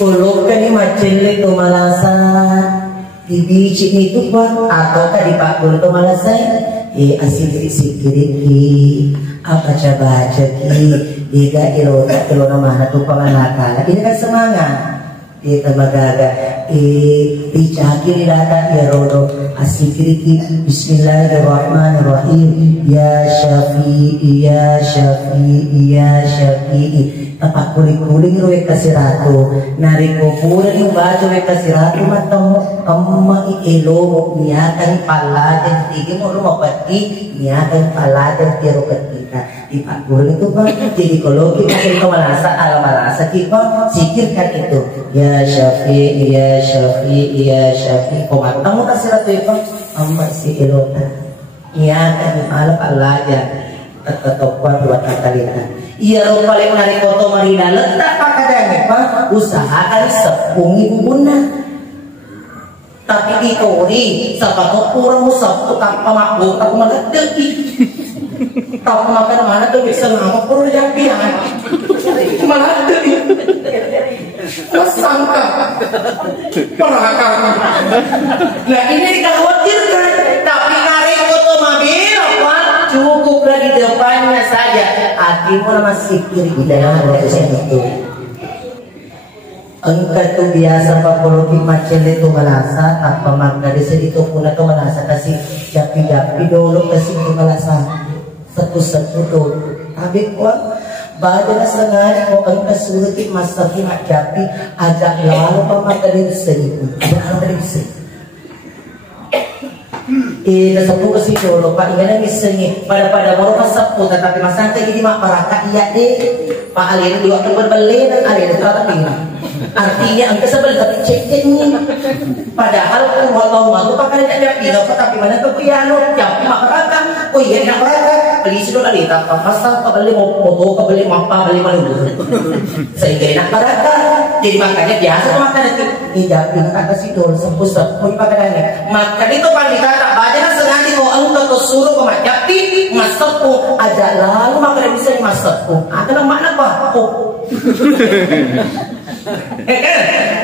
Kulog ka ni machinlik tumalasa dibicik itu kuat atau ka dipakul tumalasay asikiri-sikiri apa baca ki diga ilona mana tu panganakala ini kan semangat kita magaga dicaki data ya rodo asikiri bismillahirrahmanirrahim ya syafi'i ya syafi'i ya syafi'i tapak kuling-kuling ruwek kasiratu nariko pura yung baca ruwek kasiratu matamo amma ielo niyakan paladan tigil mo lumapati niyakan paladan tiro kita di pak kuling itu kan jadi kalau kita malasa ala malasa kita sikirkan itu ya syafi'i ya syafi'i ya syafi'i komatamo kasiratu itu amma si elota niyakan pala paladan tetap-tetap buat kalian. Iya lo paling menarik foto marina letak pakadanya pak usahakan sepungi bubuna tapi di kori siapa kurang usap tukang pemakbuk aku malah deki tahu makan mana tuh bisa ngamuk perlu yang pian malah deki sangka perakan nah ini dikhawatirkan tapi narik foto mobil apa cukup di depannya saja hatimu nama sikir di dalam proses itu engkau tuh biasa pakologi macam itu melasa apa makna di situ pun atau melasa kasih japi-japi dulu kasih itu melasa satu-satu dulu tapi kok badan sengaja kok engkau suruh masakin japi ajak lalu pamak dari sini ajak dari sini nasapu kasi dulu pak ingana misalnya pada mau masapu tetapi masangka jadi mak paraka iya deh pak alien di waktu berbeli dan alien ternyata artinya angka sebel tapi ceknya padahal kan waktu pakai tidak pindah tapi mana tuh piano jam mak paraka oh iya nak paraka beli sudah ada tak pasal kebeli mau foto kebeli mapa beli malu sehingga nak paraka jadi makanya biasa makan itu tidak pindah kasih dulu sepuluh pakai makan itu pandita tak baca sengaja kau engkau tuh suruh pemajati masakku aja lalu maka bisa masakku akan mana apa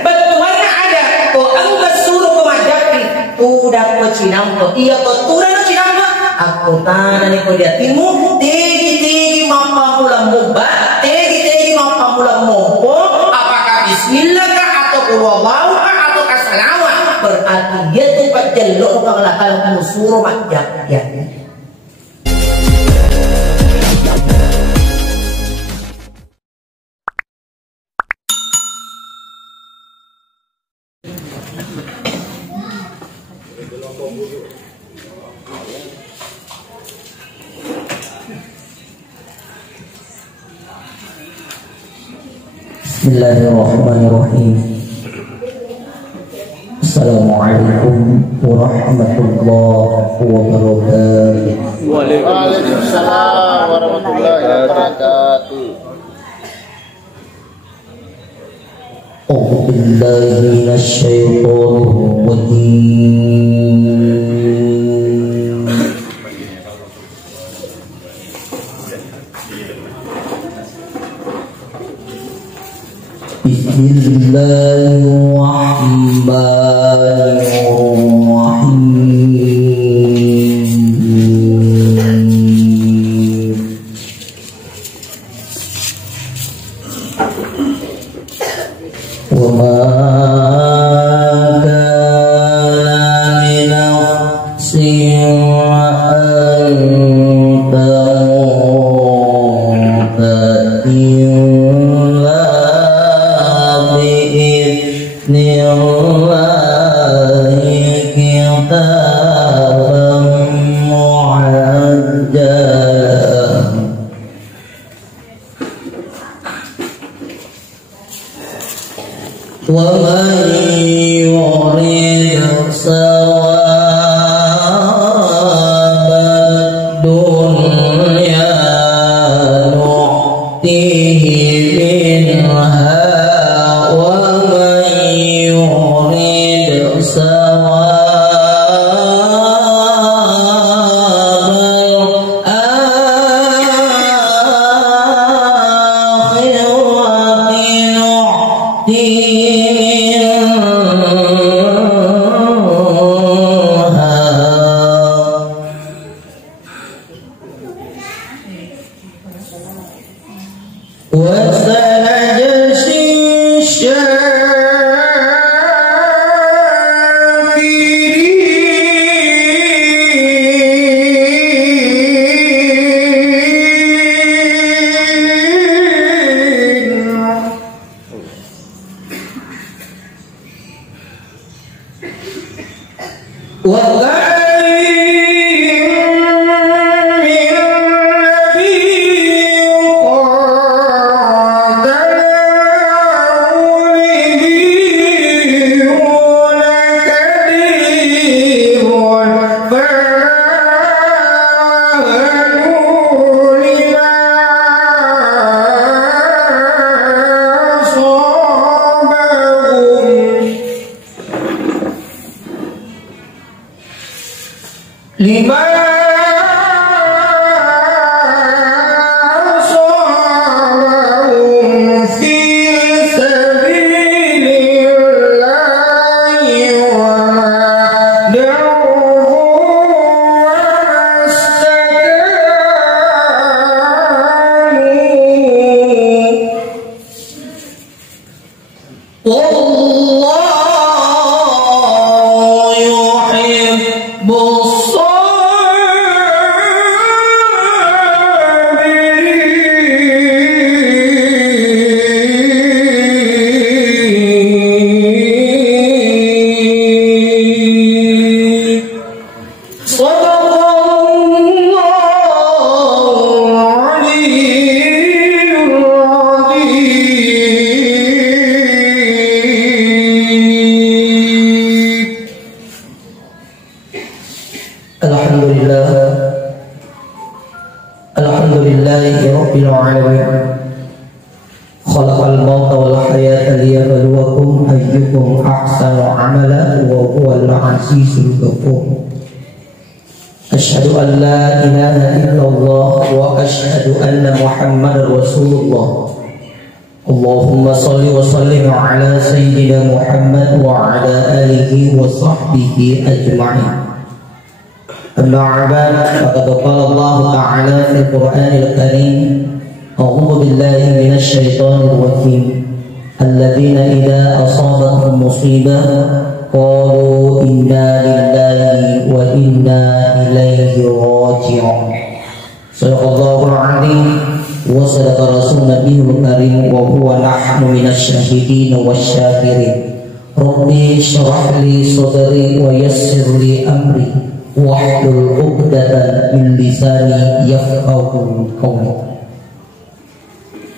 betulannya ada kau engkau suruh pemajati udah kau cinampo iya kau turun cinampo aku tanah ni kau dia timu tinggi mampa mula mubah tinggi mampa mula mompo apakah bismillah kah atau kulwallahu kah atau kasalawat berarti dia tuh pak jalur pengelakal musuh majak ya. Bismillahirrahmanirrahim. Assalamualaikum warahmatullahi wabarakatuh. Waalaikumsalam warahmatullahi wabarakatuh. A'udzu billahi minasyaitonir rajim. Bismillahirrahmanirrahim. Wa ma kana min nafsin an tamuta illa bi'idznillahi kitaban mu'ajjalan. Wa man yurid sawabad dunya nu'tihi minha wa man yurid sawabal akhirati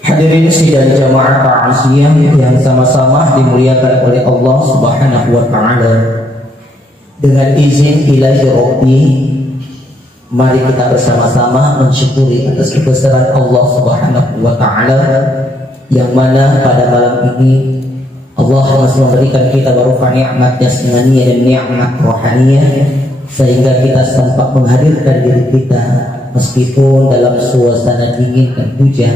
Hadirin sidang jamaah ta'ziah yang sama-sama dimuliakan oleh Allah Subhanahu wa taala. Dengan izin Ilahi Rabbi, mari kita bersama-sama mensyukuri atas kebesaran Allah Subhanahu wa taala yang mana pada malam ini Allah masih memberikan kita berupa nikmat jasmani dan nikmat rohani, sehingga kita sempat menghadirkan diri kita meskipun dalam suasana dingin dan hujan,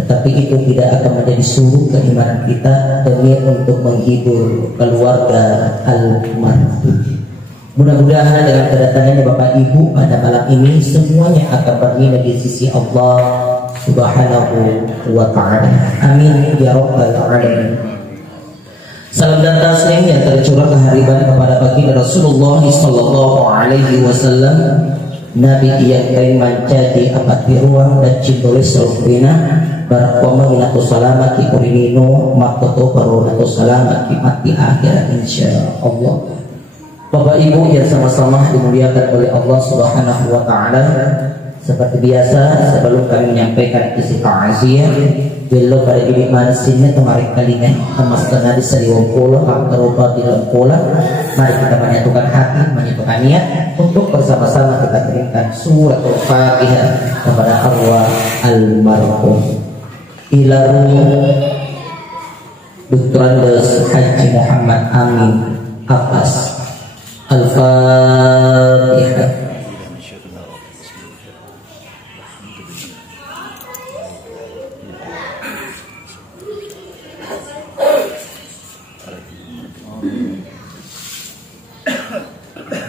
tetapi itu tidak akan menjadi suruh keimanan kita demi untuk menghibur keluarga almarhum. Mudah-mudahan dengan kedatangannya Bapak Ibu pada malam ini semuanya akan bernilai di sisi Allah Subhanahu wa taala. Amin ya rabbal alamin. Salam dan taslim yang tercurah kehariban kepada baginda Rasulullah sallallahu alaihi wasallam, Nabi yang kain menjadi abad ruang dan cintulis sulfina barakoma minatu salamat ki kurinino makoto barunatu salamat ki mati akhirat insyaallah. Bapak Ibu yang sama-sama dimuliakan oleh Allah Subhanahu wa taala, seperti biasa sebelum kami menyampaikan isi ta'ziah bello pada ini mansinnya kemarin kalinya emas kena di seriwong pula aktarupa tidak pula, mari kita menyatukan hati, menyatukan niat untuk bersama-sama kita kirimkan surat Al-Fatihah kepada arwah almarhum ilaru Dr. Andes Haji Muhammad Amin Abbas. Al-Fatihah.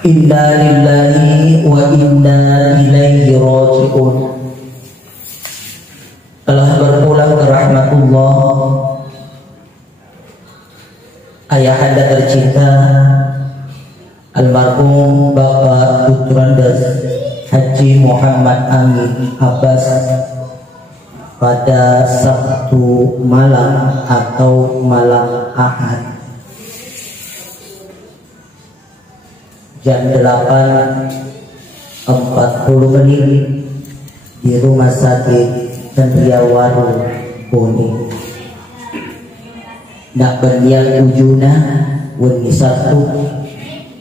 Inna lillahi wa inna ilaihi raji'un. Telah berpulang ke rahmatullah ayahanda tercinta almarhum Bapak Dr. Andes Haji Muhammad Amin Abbas pada Sabtu malam atau malam Ahad jam 8.40 di Rumah Sakit Tentriawaru Kuning. Nak berniang ujuna wani satu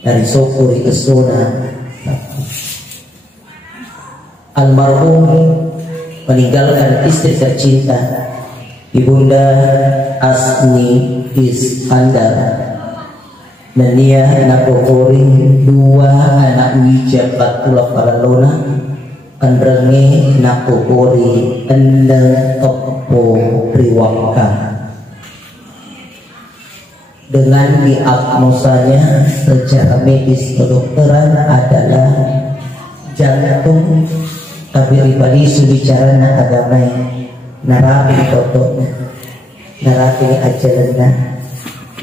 dari sokuri kesona. Almarhum meninggalkan istri tercinta Ibunda Asni Iskandar dan dia nakokoring dua anak wija patula paralona penrengi nakokori endang topo priwaka dengan diagnosanya secara medis kedokteran adalah jantung, tapi pribadi subicarana agama narapi totoknya, narapi ajarannya,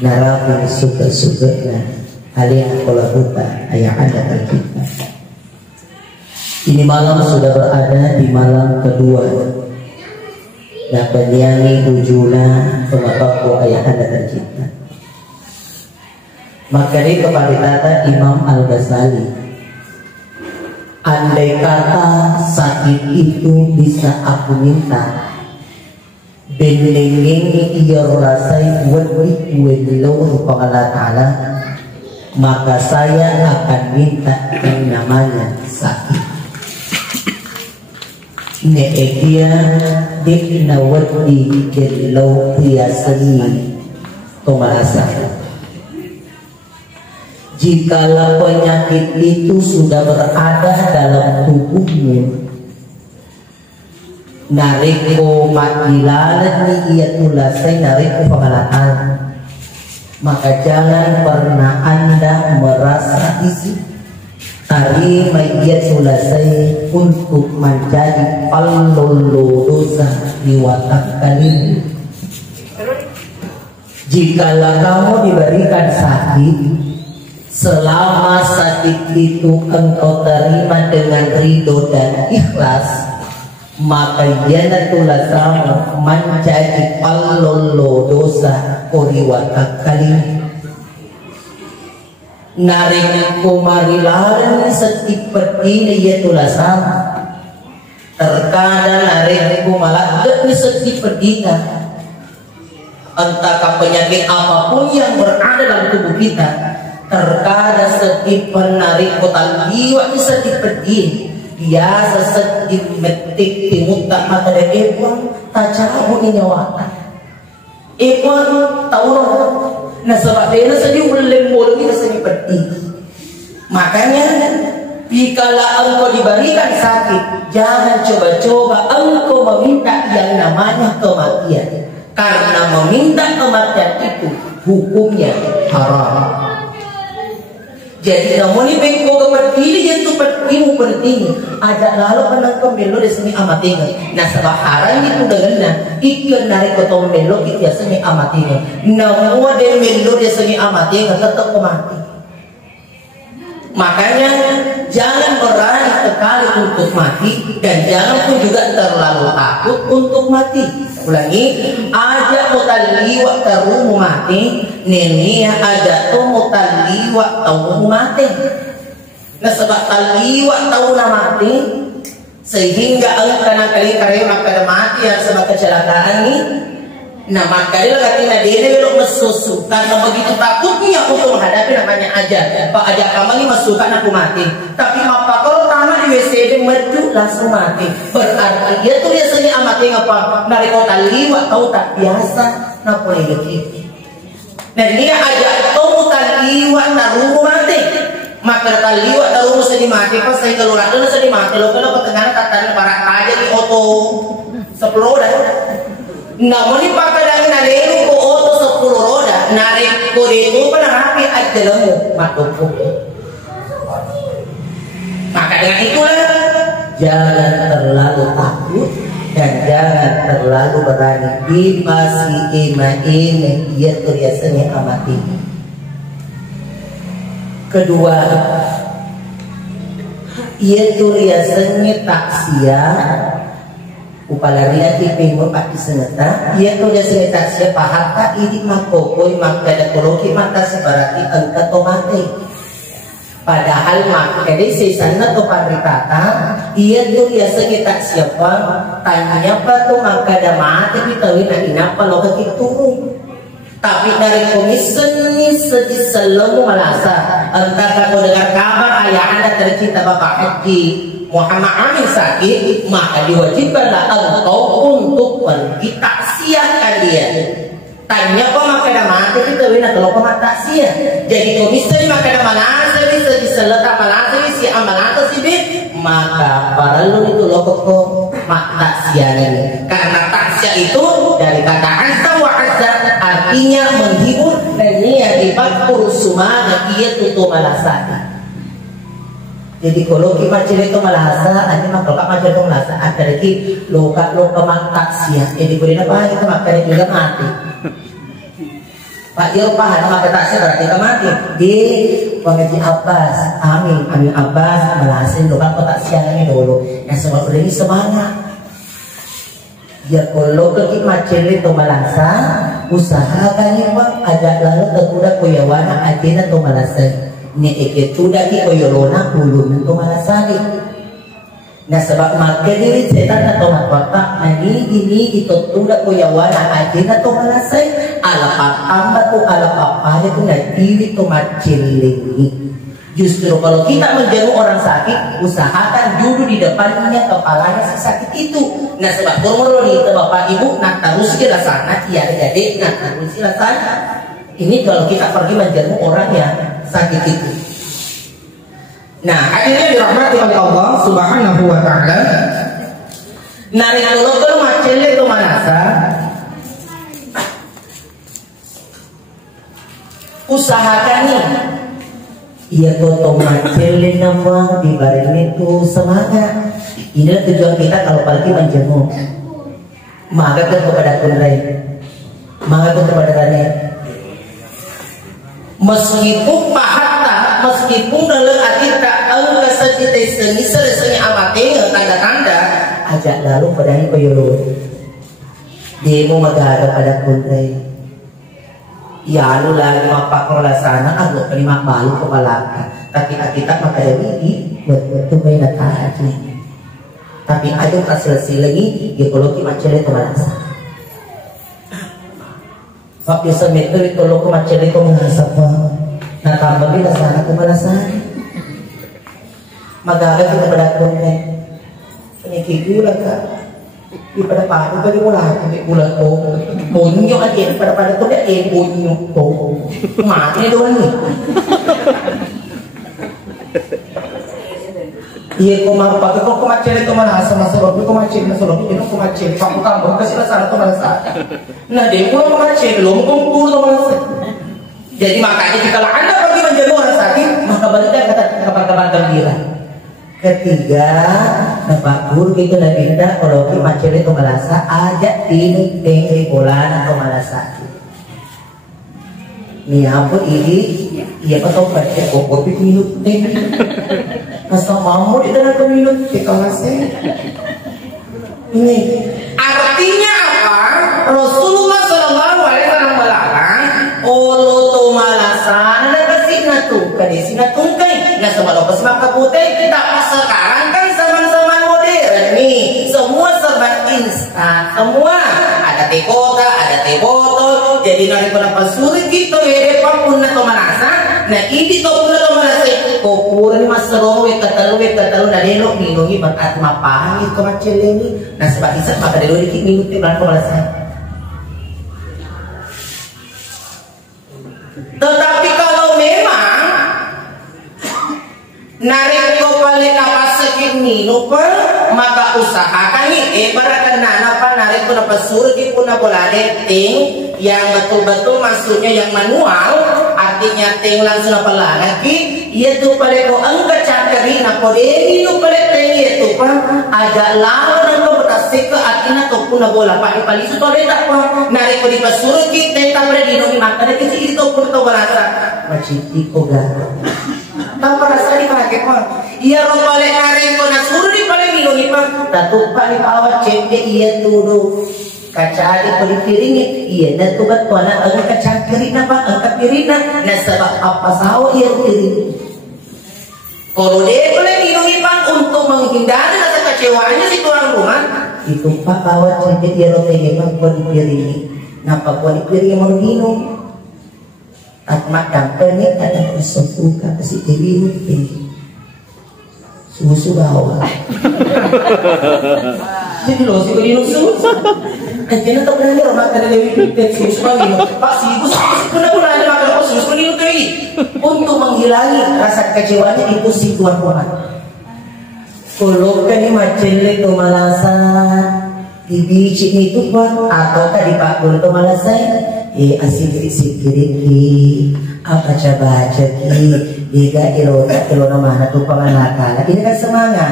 narapi suka-sukanya, alih pola buta ayah anda tercipta. Ini malam sudah berada di malam kedua. Nah penyanyi ujuna pengapakku ayah anda tercipta. Maka di kepada Imam Al-Ghazali, andai kata sakit itu bisa aku minta, benengeng ia rasai wedloh Allah Ta'ala, maka saya akan minta yang namanya sakit. Neekia dikna weddi wedloh biasani kemalasa. Jikalau penyakit itu sudah berada dalam tubuhmu, nariko makilalat ni ia tulasai nariko pengalatan, maka jangan pernah anda merasa isi tari mayat tulasai untuk menjadi palolo dosa di watak kali. Jikalau kamu diberikan sakit, selama sakit itu engkau terima dengan ridho dan ikhlas, maka dia natulah sama menjadi palolo dosa koriwata kali. Narik kumarilaran setiap ini ia tulah sama. Terkadang narik kumalah demi setiap pedina. Entah penyakit apapun yang berada dalam tubuh kita, terkadang setiap penarik kotal jiwa bisa dipedih biasa sedih metik timutak mata dan ekwan tak cabu ini nyawatan ekwan tahu nah sebab dia sedih melembol kita sedih pedih. Makanya jikalau engkau diberikan sakit, jangan coba-coba engkau meminta yang namanya kematian, karena meminta kematian itu hukumnya haram. Jadi namun ini bengko kepedili yang tu pedilimu penting ada lalu penang kemelo di sini amatinga. Nah sebab haram itu dengan ikut narik ketemu melo itu ya sini amatinga. Namun ada melo di sini amatinga tetap kemati. Makanya jangan berani sekali untuk mati dan jangan pun juga terlalu takut untuk mati. Ulangi, aja mutaliwa tarumu mati, nenia aja tu mutaliwa tarumu mati. Nah sebab taliwa tahu mati, sehingga engkau kali karya maka mati yang sebab kecelakaan ini. Nah maka dia katina dia belum mesusu karena begitu takutnya untuk menghadapi namanya aja. Pak aja kamu ini masukkan aku mati. Tapi apa kalau lama di WC dia medu langsung mati. Berarti dia tuh biasanya amati ngapa? Dari kota liwat tahu tak biasa napa lagi. Dan dia aja tahu tak liwat naruh mati. Maka taliwat taruh sedih mati pas saya keluar dulu sedih mati. Lo kalau ketengahan kata barak aja di auto 10 roda. Namun ini pakadang nalero ko auto 10 roda narik ko dito pa narapi at dalamu matupo. dengan itulah jangan terlalu takut dan jangan terlalu berani. Dipasi ini ia biasanya amati. Kedua, ia biasanya taksia upalarian ipingo pati seneta. Ia biasanya taksia paharta ini makokoi makada koloki mata sebarati angka tomate. Padahal makanya di sana tuh paritata, ia tuh biasanya tak siapa, tanya apa tuh makada mati kita wina inapa lo kaki turun. Tapi dari komisen ini sedih selalu merasa entah kau dengar kabar ayah anda tercinta Bapak Haji Muhammad Amin sakit, maka diwajibkanlah engkau untuk pergi taksiahkan dia. Tanya kok maka ada mati kita wina kalau kau taksiah. Jadi komisen maka ada manasa bisa diseletak manasa si amanata si bib, maka perlu itu lo kok mak taksiah ini. Karena taksiah itu dari kata azza wa azza artinya menghibur dan niat dipakul sumana ia tutup malasati. Jadi kalau kita cerita malasa, nanti maka kalau kita cerita malasa, ada lagi loka mak taksiah. Jadi boleh apa kita maka juga mati. Pak Dio paham maka taksiah berarti kita mati. Di pengaji Abbas, Amin Abbas malasin loka taksiah ini dulu. Yang semua berdiri semangat. Ya kalau kita cerita malasa, usahakan yang ajak lalu terkuda kuyawana adina tu malasa. Ni eketuda ki koyorona ulun to malasali. Na sebab maka diri setan atau matwata ani ini itu tuda koyawana adina to malasai alapat amba tu alapat pada tu na diri to macilingi. Justru kalau kita menjamu orang sakit, usahakan duduk di depannya kepalanya si sakit itu. Nah sebab turun di bapak ibu nak terus ke sana, iya jadi nak terus ke sana. Ini kalau kita pergi menjamu orang yang sakit itu. Nah akhirnya dirahmati oleh Allah Subhanahu wa ta'ala. Nari kalau macele itu manasa usahakan nih ia toto macele nama di bareng itu semangat. Inilah tujuan kita kalau pergi menjamu. Maka kepada kunrai, maka kepada rane. Meskipun pahatta, meskipun dalam hati tak angka sejitai seni selesainya amatnya tanda-tanda ajak lalu padanya koyoro demo magara pada kuntai ya lu lagi mapak rola sana aku kelima balu kepala tapi kita maka dari betul main aja tapi ada selesai lagi ya kalau kita cerita merasa Pak bisa meter itu lo kemacet itu mengasap nah tambah bila sana kemalasan magara kita pada konten penyakit gula kak di pada padu bagi ulah sampai gula ko bunyo aja pada tuh dia bunyo ko mati doang nih iya kau mau pakai kau kemacet itu mana sama sebab itu kemacet sebab itu kemacet kamu tambah kasih sana tuh merasa nah dia pun kemacet belum kumpul tuh merasa jadi makanya jika anda pergi menjaga orang sakit maka berikan kabar-kabar gembira. Ketiga Pak Guru kita lebih minta kalau kemacet itu merasa ada ini dari bulan atau merasa nih ampun ini iya betul baca kopi minut deh asal mamu di dalam minut di kawasan ini artinya apa Rasulullah Shallallahu Alaihi Wasallam melarang olo tu malasan ada kasih natu kadisi natungkai nggak sama lo pas maka putih kita sekarang kan zaman-zaman modern nih semua serba instan semua ada teh kota ada teh botol jadi nari pada sulit gitu ya depan pun atau manasa nah ini tuh pun atau manasa kopuran mas serowe katalu dari lo minungi berkat mapang itu macam ini nah sebab itu maka dari lo dikit minum di belakang manasa tetapi kalau memang narik kopale kapasakit minum maka usahakan nih ibaratkan napa narik pun apa surgi pun apa ting yang betul-betul maksudnya yang manual artinya ting langsung apa lagi iya tu pale ko angka cakari na ko demi no pale tengi tu pa agak lama nang ko betasik ke atina to puna bola pa ipali su tole tak pa nari ko di pasuro ki tenta pare di no makana ki itu pun to balasa maciti ko ga tanpa rasa di pakai pa iya ro pale nari ko na suru di pale di no ni pa tatupa ni awat cenge iya tu do kacari ko di piringi iya na tu bat ko na ang kacakari na pa ang kapirina na sabab apa sawo iya piring. Kalau dia boleh minum ipang untuk menghindari rasa kecewaannya si tuan rumah, itu pak kawat saja dia rotenya pak buat dipiringi, napa buat dipiringi mau minum, atmak dampelnya ada susu kata si dewi ini, susu bawah, jadi lo si minum susu, jangan tak berani orang makan dewi susu minum, pak si ibu pernah ada makan susu minum tu ini. Untuk menghilangi rasa kecewaannya itu si tuan rumah. Kalau kan ini macele tu malasa di biji itu pak atau di pakul tu malasa asik sikiri apa coba ki jika ilona mana tu panganakala ini kan semangat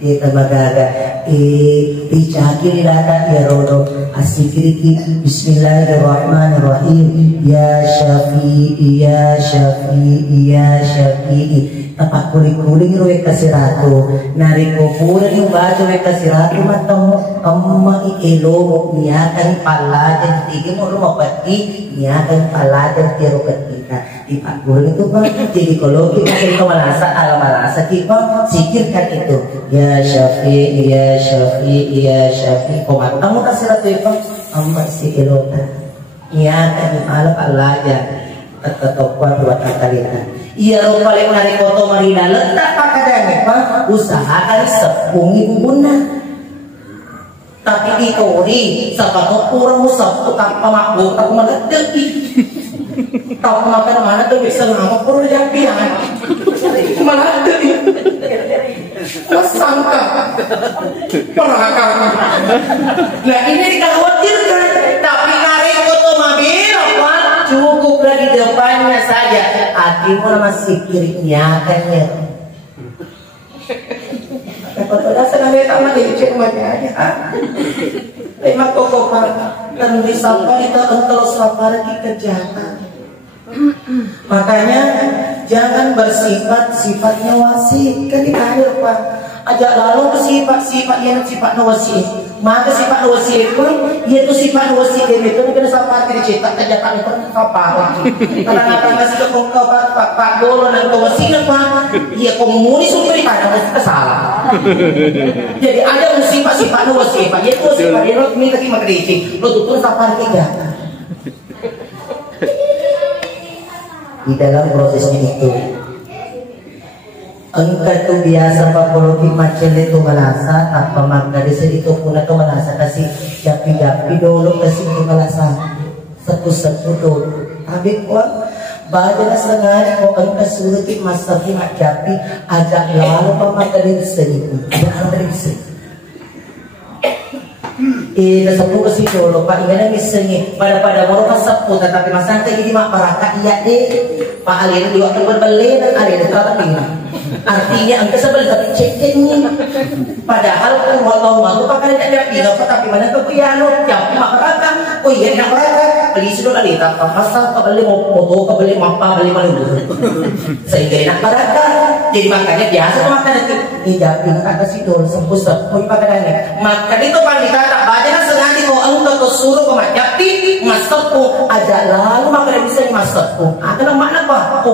di tembaga dicaki data ya rodo asikiri bismillahirrahmanirrahim ya syafi'i ya syafi'i ya syafi'i tapak kuling-kuling ruwe kasiratu nariko pura yung baca ruwe kasiratu matamo amma ielo niyakan palajan tigil mo lumapati niyakan palajan tiro ketika di pakuling itu bang jadi kalau kita malasa ala malasa kita sikirkan itu ya syafi'i ya syafi'i ya syafi'i komat kamu kasiratu itu amma si elota niyakan ala palajan ketetopan buat kalian. Iya lo paling menarik foto marina letak pakadanya pak usahakan sepungi guna tapi di kori siapa kurang usap tukang pemakbuk aku meledak tahu makan mana tuh bisa ngamuk perlu japian meledak sangka perakah nah ini dikhawatirkan tapi narik foto mobil apa cukup di depannya saja hatimu masih kirinya kayaknya kalau dasar nanti tamat dicek aja terima koko dan disapa itu engkau sapara di kejahatan makanya jangan bersifat sifatnya wasit kan di akhir pak ajak lalu sifat yang sifatnya wasit maka sifat wasit pun yaitu sifat wasit itu kena sampai dicetak aja kami pun apa karena kasih ke kau pak dolo dan kau wasit apa ya komunis supaya ada salah jadi ada sifat wasit yaitu sifat dia lo minta kita kritik lo tuh sampai tiga di dalam prosesnya itu engkau tu biasa papologi macam itu malasa apa maka di situ pun itu malasa kasih japi dulu kasih itu malasa satu dulu tapi kok badan sengaja kok engkau suruh masa pihak japi ajak lalu pamaka di situ ada dari situ nasapu kasi dolo pa ingana misalnya pada moro kasapu tetapi masang kayak gini mak baraka iya deh pak alien di waktu berbeli dan alien itu artinya angka sebel tapi ceknya padahal pun waktu itu pakai tidak pindah tapi mana tuh piano jam mak baraka oh iya nak baraka beli sudah kali tak pasal kebeli mau foto kebeli mapa beli malu sehingga nak baraka jadi makanya biasa makan itu tidak pindah kasih dolo sepuh pakai makan itu paling tak baca sengaja mau engkau suruh pemajapi masukku aja lalu maka bisa masukku ada makna apa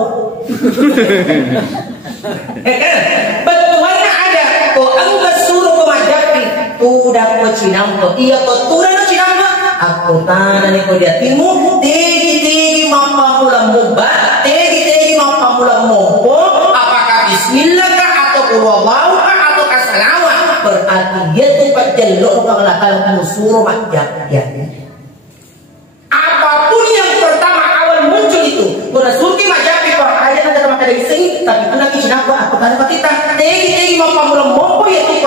betulannya ada kok engkau suruh pemajapi udah kau cinampo iya kau turun cinampo aku tanah nih kau dia timu tinggi mampa pulang mubah tinggi mampa pulang mompo apakah bismillah kah atau kulwallahu atau kasalawat berarti dia tempat jelok pengelakal musuh majak ya. Apapun yang pertama awal muncul itu, surki majak itu aja ada sama dari sini, tapi kena kisah aku tanpa kita, tegi mau pamulang mompo ya tuh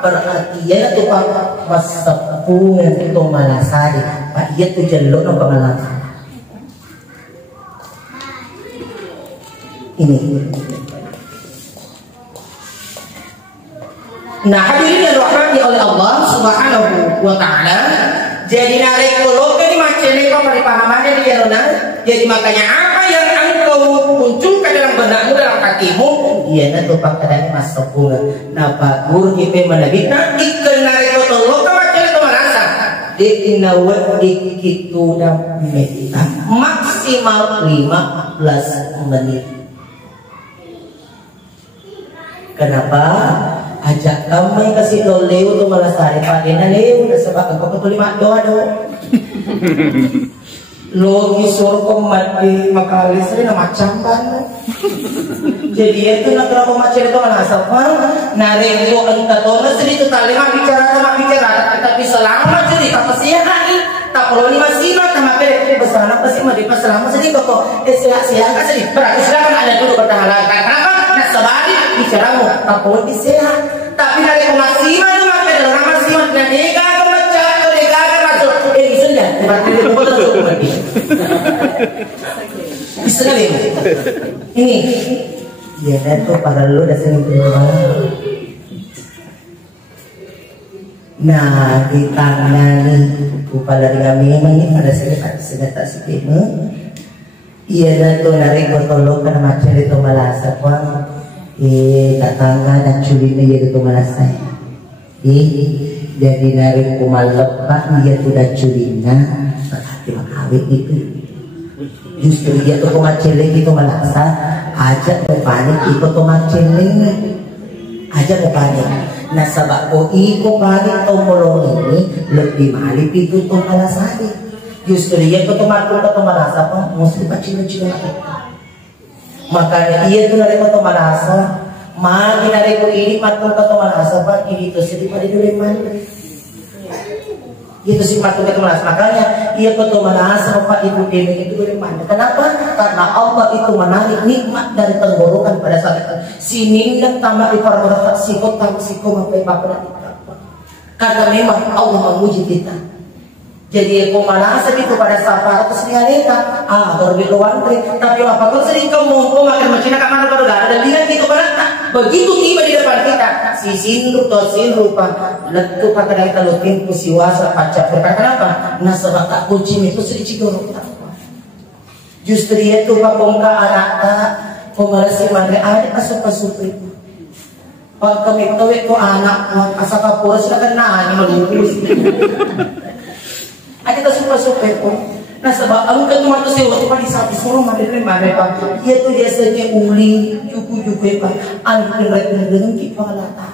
berarti ya tuh pak masapung itu malasari, pak dia tuh jelok pengelakal. Ini. Nah, hadirin yang dirahmati oleh Allah Subhanahu wa taala, jadi narik kulo ini macam ini kok pemahamannya di Yarona. Jadi makanya apa yang engkau munculkan dalam benakmu, dalam kakimu, iya na tupak kadang masuk pula. Nah, Pak Guru kita menabitna ikan narik kulo ke macam itu merasa di inawat ikitu dan meta maksimal 15 menit. Kenapa? Ajak kamu kasih do leu tu malah sari pagi na leu na sebab aku betul 5 doa do. Logi surko mati makali sering na macam ban. Jadi itu nak berapa macam itu mana asapang narik itu angkat tona sedih tu tali mak bicara tapi selama jadi tak pasihani tak perlu ni masih nak tak makan besar nak pasti mah dipas selama sedih kok sehat kan sedih berarti silakan ada dulu bertahan kenapa nak sabari bicaramu tak perlu sehat tapi dari pemasiman tu makan dalam pemasiman dan nega kemacam atau nega masuk ini sudah berarti dia betul berarti bisa ini ya itu para lu dah sering berdoa. Nah di tangan kepala kami ini ada senjata sikit. Iya dah tu narik botol kan macam itu malasa kuang. Tatangga dan curi ni dia tu malasa. Jadi narik kumalap pak dia tu dah curi na. Berarti makawin itu. Justru dia tu kumaceling itu malasa. Ajak ke panik itu tu maceling. Ajak ke panik. Nah sebab ko iko panik tu molong ini lebih malip itu tu malasari. Justru dia tu matul tu malasa pun mesti pacil-pacil. Makanya ia tu nari tu malasa. Magi nari ko ini matul tu malasa pun ini tu sedih pada dulu mana. Itu sih matul tu malasa. Makanya ia tu malasa apa ibu demi itu dulu mana. Kenapa? Karena Allah itu menarik nikmat dari tenggorokan pada saat itu. Sini dan tambah di para orang sikot tambah sikot sampai bapak karena memang Allah memuji kita. Jadi aku malasa itu pada saat para kesenianita berbeda luar tapi apa pun sering kamu makan macam nak mana pada ada lihat gitu pada begitu tiba di depan kita si sinru atau sinru letup pada kita lutin pusiwasa pacak berkata apa? Nah sebab tak kucing itu sedikit dorong. Justru itu pak bongka anak pemerasi mari ada asup itu. Pak kami tahu itu anak asal kapur sudah kena ni melulus. Ada asup itu. Nah sebab angkat cuma tu sewa tu pada saat disuruh mari pak. Ia tu dia saja uli juku pak. Angkat dengan kita lata.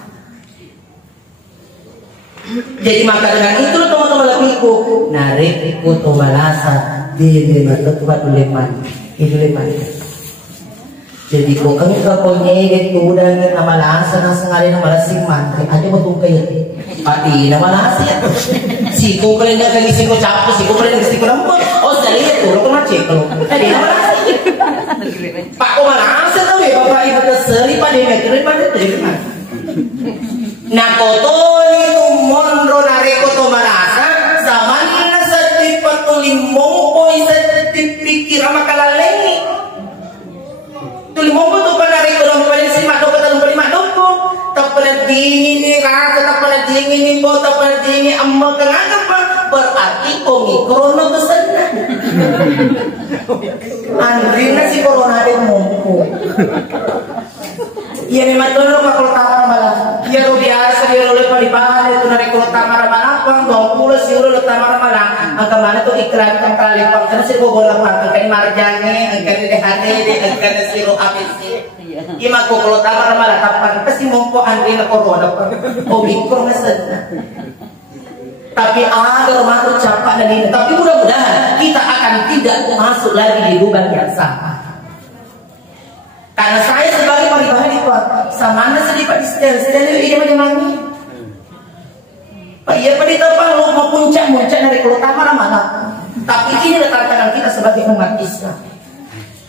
Jadi maka dengan itu teman-teman lakiku narik iku tu malasa di mata tu batu leman itu leman. Jadi kau engkau konyet udah dengan malasa nang sengaja nama lasing mantri aja betul kayak pati nama nasi siku kalian dah kali siku capu siku kalian dah siku lembut oh jadi itu lo macam kalau tadi nama nasi pak kau malasa tahu ya bapak ibu keseri pada negeri pada terima. Nah koto itu mondro nareko to malasa zaman na setip patulimong poy setip pikir makalaleng tulimong to panareko lang pala si madok katalong pala madok ko tapala dingin rasa tapala dingin mo tapala dingin amma kanganga pa berarti omikron to sana Andri na si corona din mo iya memang tu lo kalau tamar malah iya lo biasa dia lo palibahan itu nari kalau tamar malah pang dong pulas sih lo tamar malah angka mana tuh iklan kan kali pang karena sih gue bola pang kan marjange angka di hati angka di siro habis iya mah kalau tamar malah kapan pasti mongko Andri na corona pang omikron sana tapi ada rumah tuh capak dan ini tapi mudah-mudahan kita akan tidak masuk lagi di lubang yang sama. Karena saya sebagai paribahan itu sama anda sedih pak sedang ini bagaimana? Pak iya pada depan lo mau puncak dari kota mana? Tapi ini adalah tantangan kita sebagai umat Islam.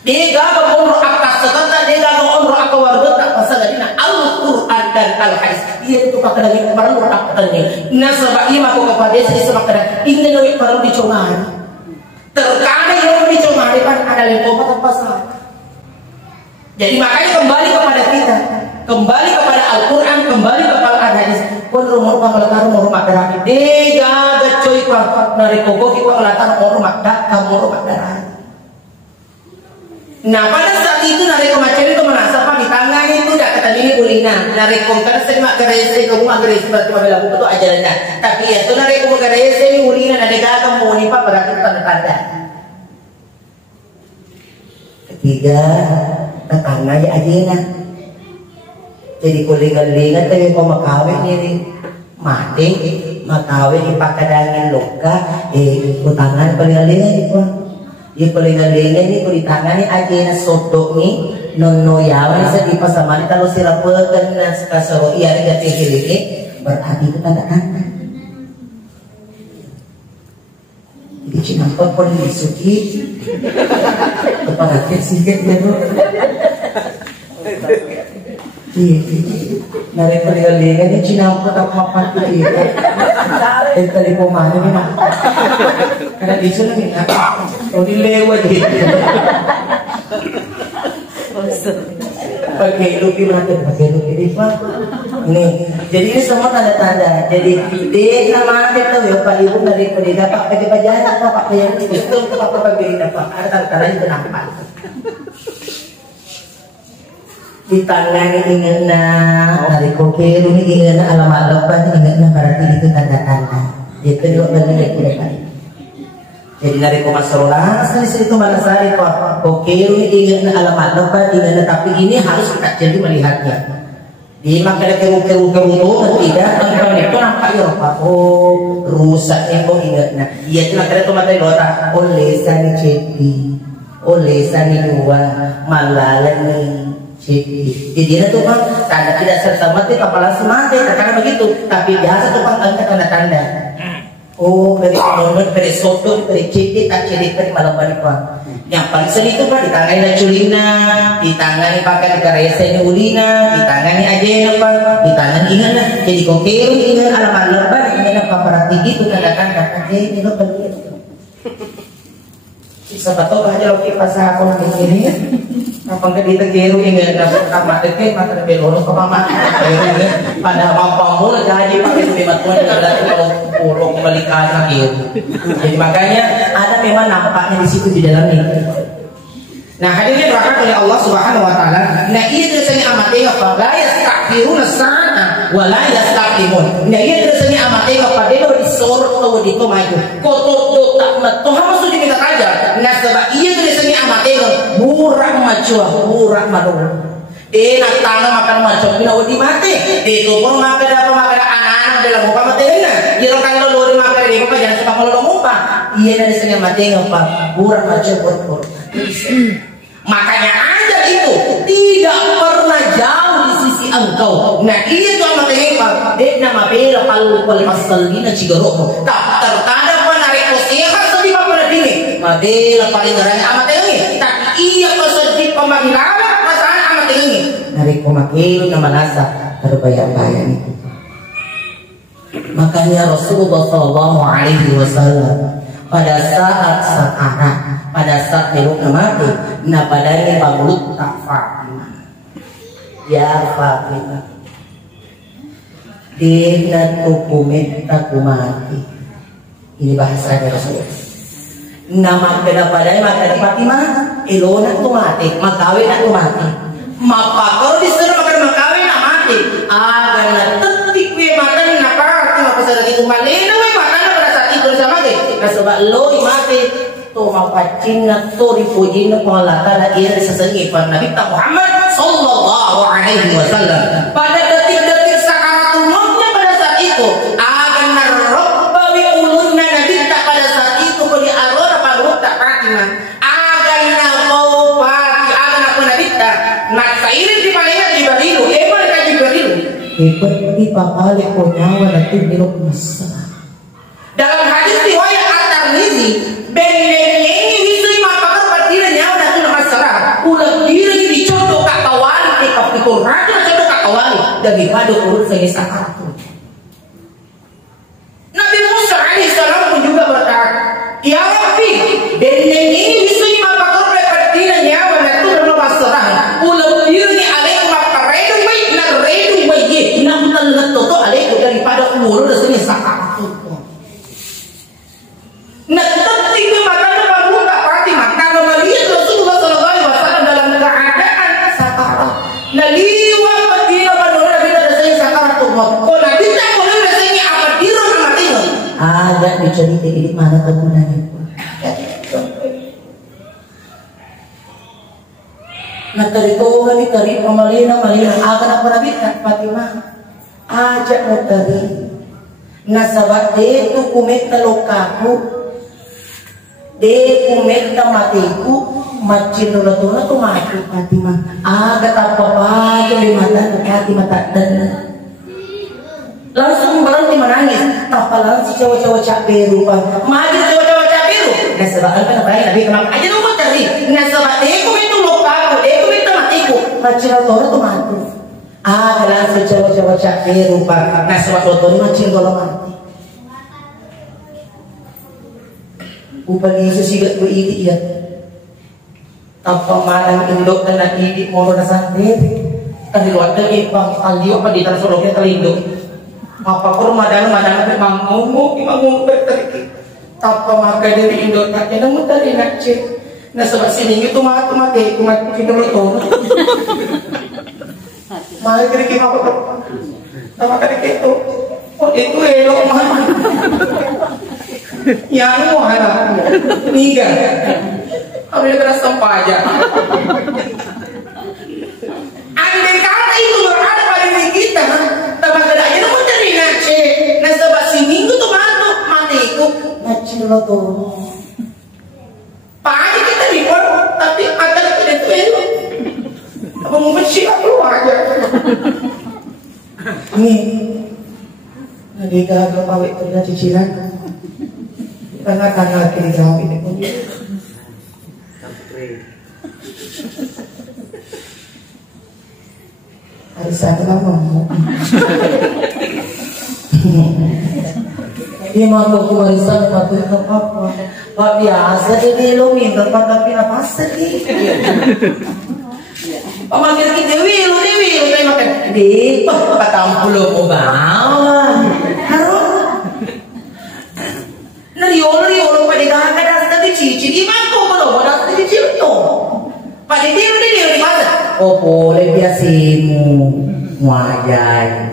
Dia gak mau atas sekata dia gak mau akal warga tak pasal dari Al-Quran dan Al-Hadis. Dia itu pakai lagi kemarin orang ini. Nah sebab ini aku kepada saya sebab kadang ini nawi perlu dicongari. Terkadang yang dicongari kan ada yang obat apa sahaja. Jadi makanya kembali kepada kita, kembali kepada Al-Quran, kembali kepada hadis. Pun rumah latar rumah terapi, dega gacoy pak nari koko kita latar rumah dak kamu rumah terapi. Nah pada saat itu nari kemacet itu merasa pak di tangan itu dak kata ini ulina nari komputer semak kerese kamu agresi berarti membela buku itu ajarannya. Tapi ya itu nari kamu kerese ini ulina nari kamu mau nipa berarti tanda-tanda. Ketiga tetangga ya ajena. Jadi kulingan-lingan tayo ko makawin ni mati, makawin ipakadangin loka, utangan kulingan-lingan ito. Yung kulingan-lingan ni kulitangan ni ajena soto ni nonoyawan sa di pasamali talo sila pagkan na kasaro iyari gati hilini berarti itu tanda-tanda. Jadi cinampot pun disuki kepangatnya sikit ya bro. Nari kulingan-lingan ni cinampot ang mapati kita. El talipuman ni na. Karena dito lang yun. O nilewad dito. Pagkailupi natin. Pagkailupi di ba? Ini. Jadi ini semua tanda-tanda. Jadi di nama kita yung palibog na rin ko di dapat pagkipadyan ako papayan gusto ko papapagbirin na pa. At tanda-tanda ito nampak. Di tangan ingin na dari kokero ini ingin na alamat lepas ingin na berarti itu tanda-tanda. Itu juga balik lagi. Jadi dari komasola asal itu mana sari pak kokero ini ingin na alamat lepas ingin na tapi ini harus kita jadi melihatnya. Di maka keru tidak tentang itu nampak ya pak rusak itu ingat nah iya itu makanya itu materi lota oleh sani cepi oleh sani dua malalani. Jadi dia tuh bang tanda tidak serta mati kepala semati karena begitu tapi biasa tuh bang tanda-tanda oh dari menurut dari soto dari cipit tak ciri dari malam balik bang yang paling sering itu bang ditangani culina ditangani pakai karese ulina ditangani aja bang ditangani ingat lah jadi kokero ingat alamat lebar ingat apa berarti gitu tanda-tanda ini lo begitu siapa tahu aja lo kipas aku di sini kapag dito gero yung kamate kay mata beloro ko mama pada mampamu lagi pakai semat pun ada puro kembalikan lagi. Jadi makanya ada memang nampaknya di situ di dalamnya. Nah hadirin dirahmati oleh Allah Subhanahu wa taala. Nah ini biasanya amatnya apa? La yastakbiruna sana wa la yastakbimun. Nah ini biasanya amatnya apa? Dia di sorot atau di tomai. Koto tak meto harus diminta aja. Nah sebab iya biasanya amatnya murah macua, murah malu. Dia nak tanam makan macam ni nak mati. Dia tu pun makan apa makan anak-anak dalam muka mati na. Dia orang kalau lori makan dia muka jangan suka kalau muka. Iya dari sini mati apa? Murah macam pur. Makanya ajar itu tidak pernah jauh di sisi engkau. Nah itu amat hebat. Dia nama bela palu masalina cigarok. Tak terkadang menarik sehat sedih pada dini. Madela paling ngeranya amat ini. Tak iya kesedih pemanggilan perasaan amat ini. Narik pemakaian nama nasa terbayang-bayang itu. Makanya Rasulullah SAW pada saat sekarang pada saat belum mati nah padanya bangun tak Fatimah ya Fatimah dina tukumit takumati ini bahasanya Rasulullah nama kena padanya maka di Fatimah ilona tu mati makawin tu mati mapakau disuruh makan makawin nak mati agar nak tetik we makan nak parati mapasara itu malena we makan pada saat itu sama ke sebab lo mati to mapacin na to ripujin na pangalata na iyan sasangi pa Nabi Muhammad sallallahu alaihi wasallam pada detik-detik sakaratul mautnya pada saat itu akan narobbawi ulunna Nabi tak pada saat itu bagi arwah palut tak Fatimah akan napau pati akan apa Nabi tak nak sairin di palingan di barilu mereka di barilu di papale ko nyawa na tinilok masalah dalam hadis riwayat At-Tirmizi beneng ini bisa mapakar patira nyawa na tuna masalah ulang diri dicodo kakawali di kapikul raja codo kakawali daripada urut saya sakaratul Nabi Musa alaihissalam pun juga berkata ya Rabbi beneng ini bisa mapakar patira nyawa na tuna masalah ulang jadi tidak mana kegunanya. Nah dari Tuhan dari pemalina akan apa nabi Fatimah ajak mau dari nasabat itu kumeta lokaku de kumeta matiku macin tuna tu mati Fatimah agak apa jadi mata Fatimah tak dan langsung berhenti menangis apalah si cowok-cowok caberu maju cowok-cowok caberu nasabat apa nabi kemang aja nomor tadi nasabat itu lokaku macin lotor tu mati. Langsung coba-coba cakir rupa. Nah sebab lotor macin kalau mati. Upani sesigat beridi ya. Apa malang induk dan idik mau santri. Kan di luar lagi bang alio apa di tanah soloknya terlindung. Apa pun madang memang ngomong berteriki. Apa maka dari induk tak ada mudah nak cek. Nah sebab sini itu mati kita lotor. Mari kita apa sama kali itu, oh itu elok mah, yang mana, tiga, harusnya kena sampah aja. Andai kata itu berada pada diri kita, tambah keadaannya itu mencari ngace, nah sebab seminggu tuh matiku, ngace lo tuh. Pagi kita ribut, tapi ada tidak itu elok. Apa mau bersihkan keluar aja. Nih, nanti gagal pawai kerja cicilan. Tengah-tengah kiri jauh ini pun. Hari sana ngomong. Dia mau ke warisan waktu itu apa? Pak biasa jadi lo minta tapi apa sedih. Pamanggil kita Dewi, lu kayak makan di patang puluh mau bawa. Harus. Nariyo pada dah dasar di cici di mana kau kalau dasar di cici tu. Pada dia di mana? Oh boleh biasimu wajai.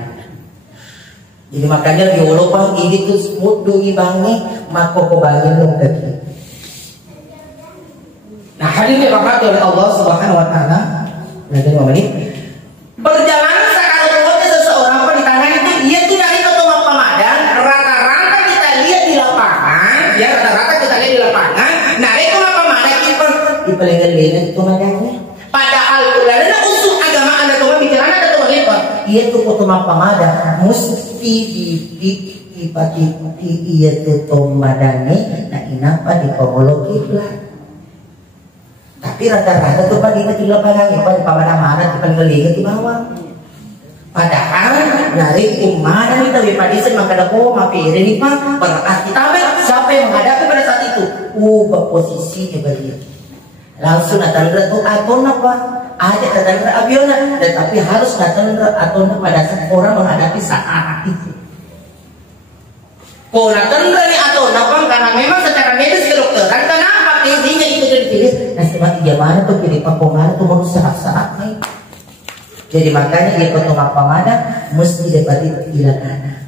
Jadi makanya riolo pang ini tu smooth doi bangi mako ko bangi dong kaki. Nah hari ini rahmat oleh Allah Subhanahu Wa Taala. Nanti 5 menit. Perjalanan sekarang seseorang apa di tangan itu ia tuh dari Ketua Pemadam. Rata-rata kita lihat di lapangan, ya rata-rata kita lihat di lapangan. Nah Ketua Pemadam itu di pelenggan-lengan itu madangnya. Padahal ada usul agama ada Tuhan bicara ada Tuhan itu. Ia tuh Ketua Pemadam mesti dipati ia tuh pemadamnya. Nah inapa di pemologi lah. Tapi rata-rata tuh pada di lapangan ya pada mana-mana di pengelingan di bawah. Padahal dari umana kita pada sen maka ko mapire ni pa berarti tahu siapa yang menghadapi pada saat itu. Berposisi di bawah. Langsung datang tuh atau apa? Ada datang aviona, tetapi harus datang atau pada saat orang menghadapi saat itu. Kalau datang dari atau apa karena memang secara medis kedokteran kenapa intinya itu ditulis. Nah sebab dia mana tuh pilih papongan tuh mau saat nih. Jadi makanya dia ketemu pamada mesti dapat dilakukan.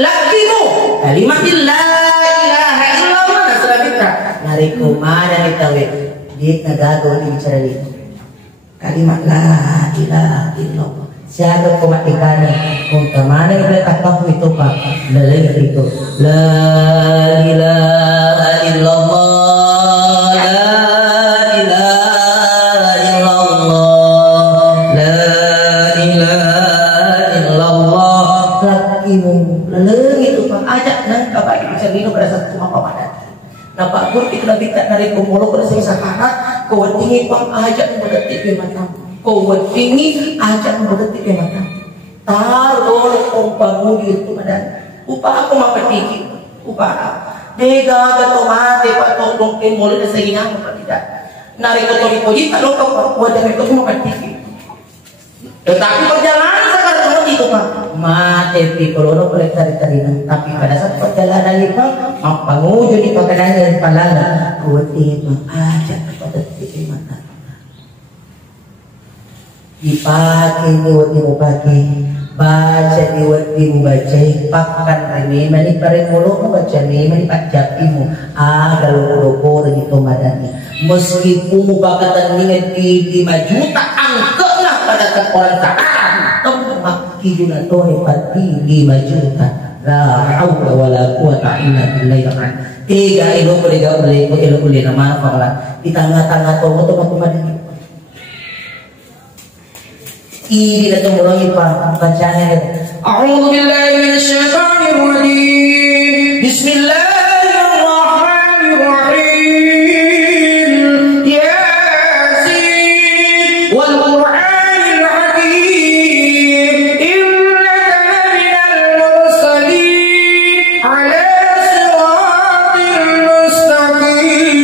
Lakimu kalimat la ilaha illallah sudah kita. Nari kumana kita dia nagago ini bicara itu. Kalimat la ilaha illallah. Siapa komatikannya? Kung kemana kita takut itu pak? Lalu itu la ilaha illallah. Nampak pun itu nanti tak narik kumolo pada saya sakana kau tinggi pang ajak berdetik di mata kau tinggi ajak berdetik di mata taruh kompangu itu ada upah aku mau tinggi upah dega atau mati pak tolong kumolo pada saya apa tidak narik kotori koji tak lo kau buat dari itu mau tinggi tetapi perjalanan sekarang itu pak mati di koloro boleh cari tapi pada saat perjalanan itu pangujo di pagkanan dari palala kuwati mengajak kepada titik mata dipakai kuwati mau pakai baca diwadimu baca pakan remi mani pare mulo baca ni mani pajapimu kalau udah gitu madani meskipun bakatan ninget di 5 juta angka lah pada orang taat maki juna toh pati 5 juta la haula wala quwata illa billah. Tiga ilo boleh nama apa di tengah-tengah toh madani ini kita mulai bacanya. A'udzu billahi minasyaitonir rajim. Bismillahirrahmanirrahim. Yasin wal Qur'anil hakim. Innaka laminal mursalin ala siratil mustaqim.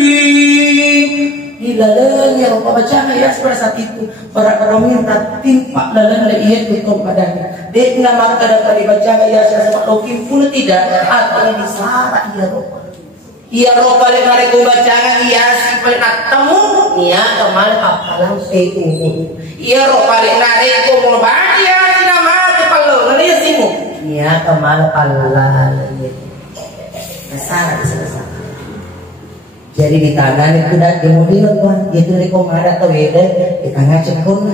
Ilalanya bacaan ya pada saat itu para minta timpa dalam ia tutup padanya dia nama kadang dibaca ya sama lokim pun tidak atau di sara ia roh paling hari ku baca ia si paling temu ia kemarin apalah ia roh paling hari ku mau baca si nama kepala dia simu ia kemarin Allah sara selesai. Jadi di tangan itu dah dimulai tuan, itu dari komada atau beda di tangan cekun.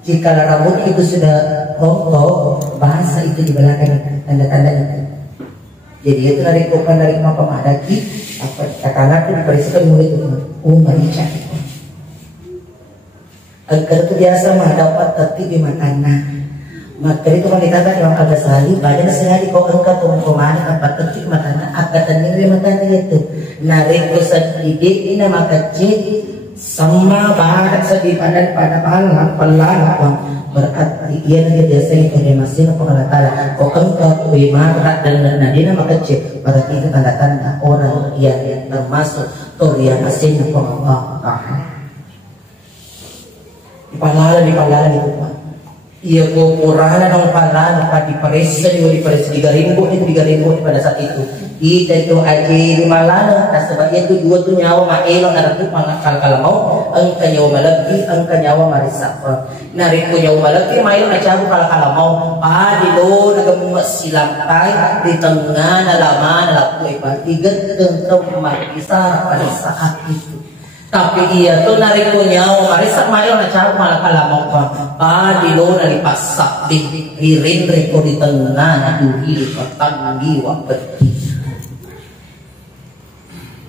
Jika rambut itu sudah rontok, bahasa itu di belakang tanda-tanda itu. Jadi itu dari kopan dari komada ki, apa tangan itu diperisikan mulut itu. Marica. Agar itu biasa mah dapat tertib di makanan. Maka itu kalau dikatakan dalam Al-Ghazali badan sehari kau angkat turun kemana apa tertib makanan angkatan ini makanan itu narik besar ide ini maka jadi sama bahan sedih pada palang berarti ia nanti biasa itu dia masih pengalatala kau angkat wima berat dan nadina maka cek berarti itu tanda-tanda orang yang termasuk torian masih pengalat di pangala itu pak. Iya kekurangan ng pala nakadiparesa di garimbo pada saat itu. Ita itu aja di malana kasabay itu dua tu nyawa maelo naratu pangkalkalamau ang kanyawa malagi ang kanyawa marisapa. Nariko nyawa malagi maelo na cabu kalkalamau di do nagamusilampay di tengah nalaman nalapu ipa tigat tentang marisa pada saat itu. Tapi iya tuh nariko nyawa marisa mayo na cabu kalkalamau pa di do nalipasak di hirin riko di tengah na duhi patanggi wapeti.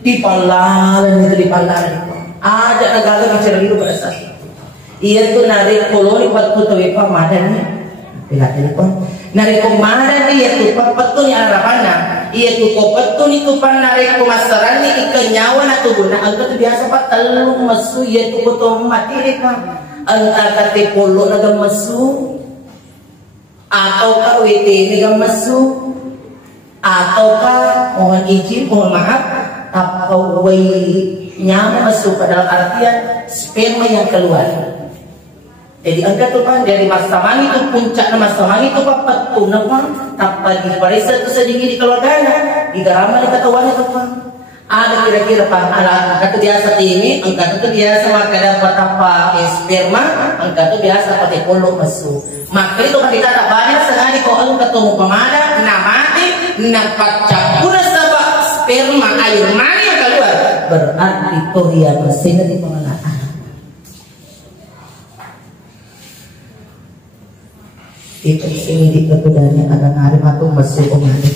Di palalan itu ada negara yang cerita itu pada saat itu. Ia tuh narik koloni patu tawi pamadan ni, pilatin pun narik pamadan dia tuh patu ni arapana. Ia tuh patu ni tuh pan narik pemasaran ni ikan nyawa na tuh guna. Angkat tu biasa pat telung masu ia tuh patu mati reka. Angkat kate polo naga masu atau kau ini naga masu atau kau mohon izin mohon maaf. Atau nyawa masuk ke dalam artian sperma yang keluar. Jadi angkat tu kan dari masamang itu puncak masamang itu papat tu nama tanpa di parisa tu sedikit dikeluarkan di garama di ketahuan itu kan ada kira-kira pan alat angkat tu biasa ini angkat tu biasa maka dapat apa sperma angkat tu biasa pakai polo masuk maka itu kan kita tak banyak sekali kau angkat ketemu pemada namati nampak campur sperma air mani yang keluar berarti toria mesinnya di pengelolaan. Itu sini di ketudannya akan hari atau mesin omani.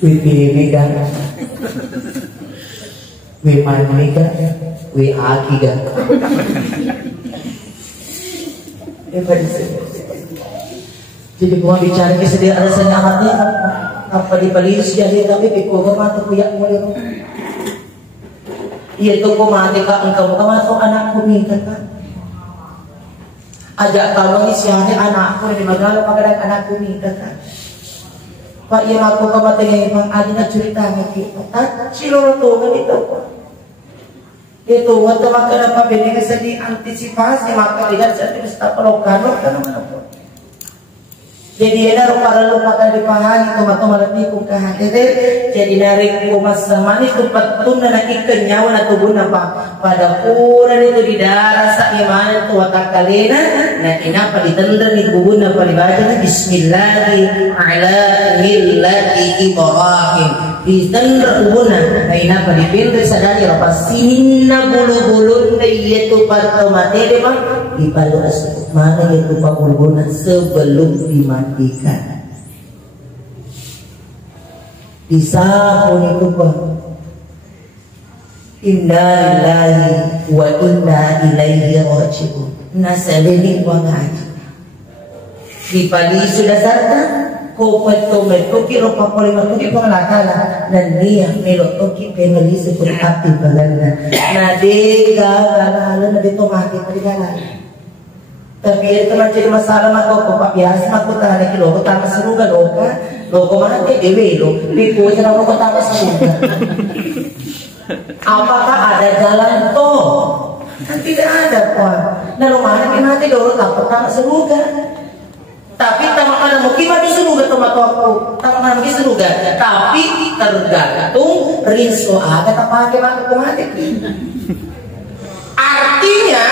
Wipi mega, wiman mega, wi akiga. Jadi gua bicara kesediaan alasan amatnya apa dibalik jadi tapi pikul mata kuyak mulai iya tuh kau mati kak engkau atau anakku minta kak ajak kamu isiannya anakku di magala pagada anakku minta kak pak iya aku kamatanya bang adina cerita gitu tak siloro tuh kan itu itu waktu makan apa bini bisa diantisipasi maka lihat saya tidak pelokan kan mana pun Jadi ada para lupa tadi pahani toma-toma lebih ku kahadere. Jadi narik ku masaman itu patun na ikan nyawa na tubuh napa pada kuran itu di darah sa iman itu watakalena na inapa ditender ni kubun na palibaca na bismillahi ala millati Ibrahim ditender kubun na inapa dipinter sadari apa sinna bulu-bulu na itu patoma tede bang dipalu asuk mana itu pabulbuna sebelum dimatikan. Disapu itu bang inna lillahi wa inna ilaihi raji'un. Nasalini wa ngaji dipali sudah sarta ko petomet ko kiro papolima ko di pangalakala dan dia melok toki pengali seperti api balana nadega galala nade tomati paligala. Tapi itu macam masalah mako pak biasa mako tahan kilo ko tamas seruga lo mana dewe lo lipu cara ko tamas seruga. Apakah ada jalan tol? Kan tidak ada pak. Nah lo mana mati dulu tak tamas seruga. Tapi tamak mungkin mati seruga tomat aku. Tamak mungkin seruga. Tapi tergantung rinso ada tak pakai mako mati. Artinya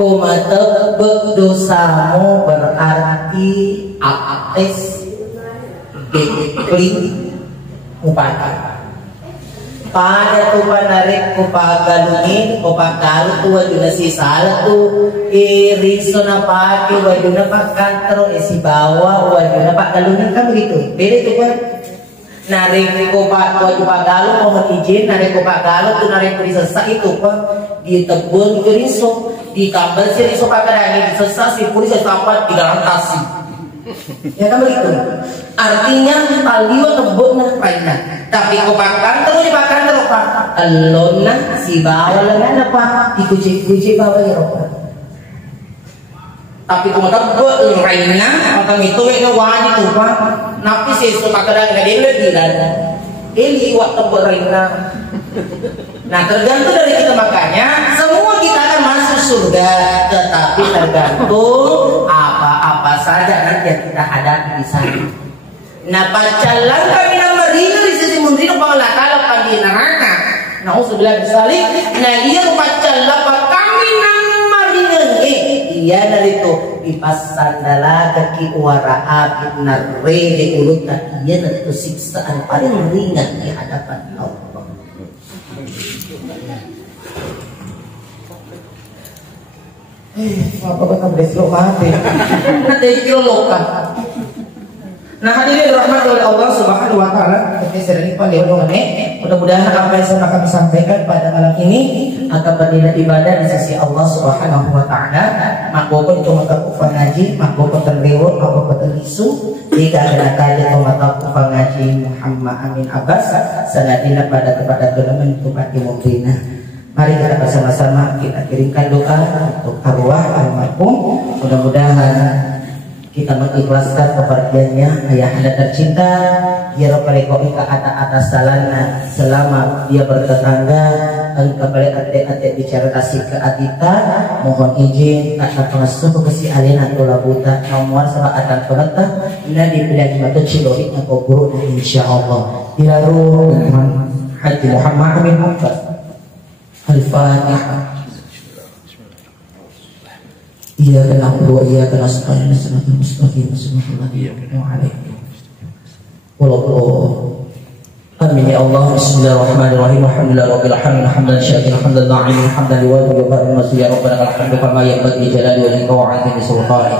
kumata berdosamu berarti ates dekling upaka pada tu panarik kupagalungin kupagalu tu wajuna si salah tu iriso na pake wajuna pakantro isi bawa wajuna pagalungin kan begitu beda tu kan narik wajib pagalu mohon izin narik pagalu tu narik berisesa itu kan ditebun ke riso ditambal si riso pakadangi disesa si puri sesapat di dalam tasi ya kan begitu artinya taliwa tebun na paina tapi kupakan terus dipakan terus pak alona si bawa lengan apa dikuci-kuci bawa ya ropa tapi kumatak gue lainnya atau itu yang wajib tuh pak napi si riso pakadangi dari lebih dan ini waktu berina. Nah tergantung dari kita makanya semua kita akan masuk surga, tetapi tergantung apa-apa saja nanti yang kita hadapi di sana. Nah pacalan kami nama dina di sisi mundino pangalah kalau pandi neraka. Nah usubilah bisalik. Nah dia pacalan kami nama dina iya dari itu dipasandala kaki wara api narre di urutan iya dari itu siksaan paling ringan di hadapan Allah. Apa kata besok mati? Nanti kilo lokan. Nah hadirin rahmat oleh Allah Subhanahu Wa Taala, seperti sering paling mudah-mudahan apa yang saya akan sampaikan pada malam ini akan bernilai ibadah di sisi Allah Subhanahu Wa Taala. Makbul itu mata kufan ngaji, makbul terlewat, makbul terisu. Jika ada kali itu mata kufan ngaji Muhammad Amin Abbas, sanadina pada kepada teman tempat mungkinah. Mari kita bersama-sama kita kirimkan doa untuk arwah almarhum. Mudah-mudahan kita mengikhlaskan kepergiannya ayahanda tercinta. Ya Rabbal Alamin ke atas salana selama dia bertetangga kembali adik-adik bicara kasih ke Adita. Mohon izin kata pengasuh kesi alena tola buta nomor sama akan pengetah ina dipilih mata cilorik atau guru insyaallah dilaru dengan Haji Muhammad Amin Abbas. Al-Fatihah. Iyyaka na'budu wa iyyaka nasta'in ihdinas siratal mustaqim siratal ladzina an'amta 'alaihim. Amin ya Allah. Bismillahirrahmanirrahim. Alhamdulillahirabbil alamin. Hamdan syakiran hamdan na'iman hamdan liwajhi wa barik masya ya rabbana alhamdu kama yanbaghi jalali wajhika wa 'azimi sultanik.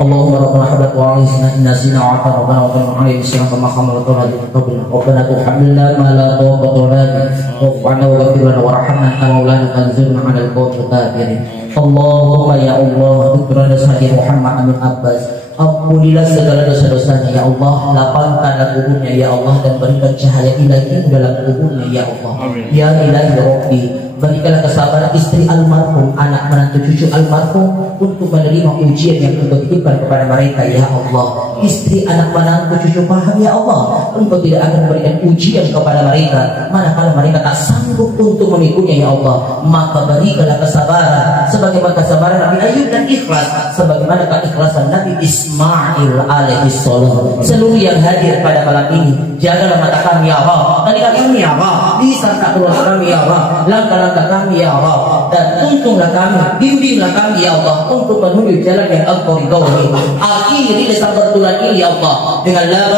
Allahumma rabbana hablat wa 'alaina inna sina wa atana rabbana wa qina 'alaihi salam kama hamaltu ala qablina rabbana tuhamilna ma la taqata lana wa'ana wa ghfir lana warhamna kama maulana anzurna 'ala al-qawmi al-kafirin. Allahumma ya Allah tukurana sahaja Muhammad Amin Abbas, ampunilah segala dosa-dosanya ya Allah, lapangkan kuburnya ya Allah dan berikan cahaya ilahi dalam kuburnya ya Allah. Amin. Ya ilahi Rabbi, berikanlah kesabaran istri almarhum, anak menantu cucu almarhum untuk menerima ujian yang engkau titipkan kepada mereka ya Allah. Istri anak menantu cucu paham ya Allah, engkau tidak akan memberikan ujian kepada mereka manakala mereka tak sanggup untuk mengikutnya ya Allah. Maka berikanlah kesabaran sebagai sebagaimana kesabaran Nabi Ayub dan ikhlas sebagaimana keikhlasan Nabi Ismail alaihi salam. Seluruh yang hadir pada malam ini, jagalah mata kami ya Allah, telinga kami ya Allah, diserta keluarga kami ya Allah, langkah-langkah kami ya Allah, dan tuntunlah kami, bimbinglah kami ya Allah untuk menuju jalan yang Engkau ridhoi. Akhiri desa bertulan ini ya Allah dengan la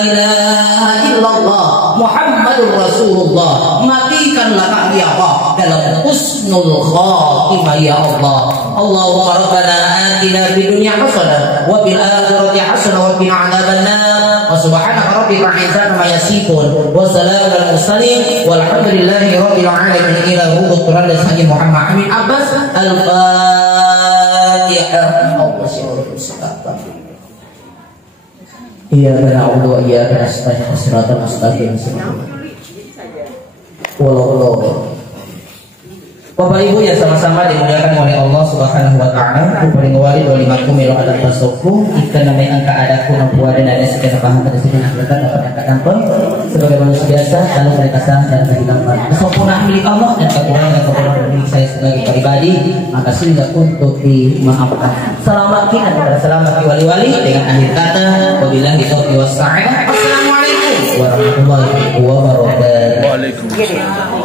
ilaha illallah Muhammadur Rasulullah. Matikanlah kami ya Allah dalam husnul khatimah ya Allah. Allahumma rabbana atina fid dunya hasanah wa fil akhirati hasanah wa qina adzabannar. Wa subhanaka rabbika izzati ma yasifun wa salamun alal mursalin walhamdulillahi rabbil alamin. Ila hubburan dan sayyid Muhammad Amin Abbas Al-Fatihah. Allah subhanahu Iyyaka na'budu wa iyyaka nasta'in shiratal mustaqim. Wallahu. Bapak Ibu yang sama-sama dimuliakan oleh Allah Subhanahu wa taala, paling wali wa limakum ila ala tasawuf, ikana may angka adaku nampuan dan ada sekian paham pada sekian akhlak dapat angkat kampung sebagai manusia biasa dalam mereka sah dan kehidupan. Kesempurnaan milik Allah dan kekurangan milik saya sebagai pribadi, maka sudah untuk dimaafkan. Selamat wali-wali dengan akhir kata wabillahi taufiq was sa'adah. Assalamualaikum warahmatullahi wabarakatuh. Waalaikumsalam.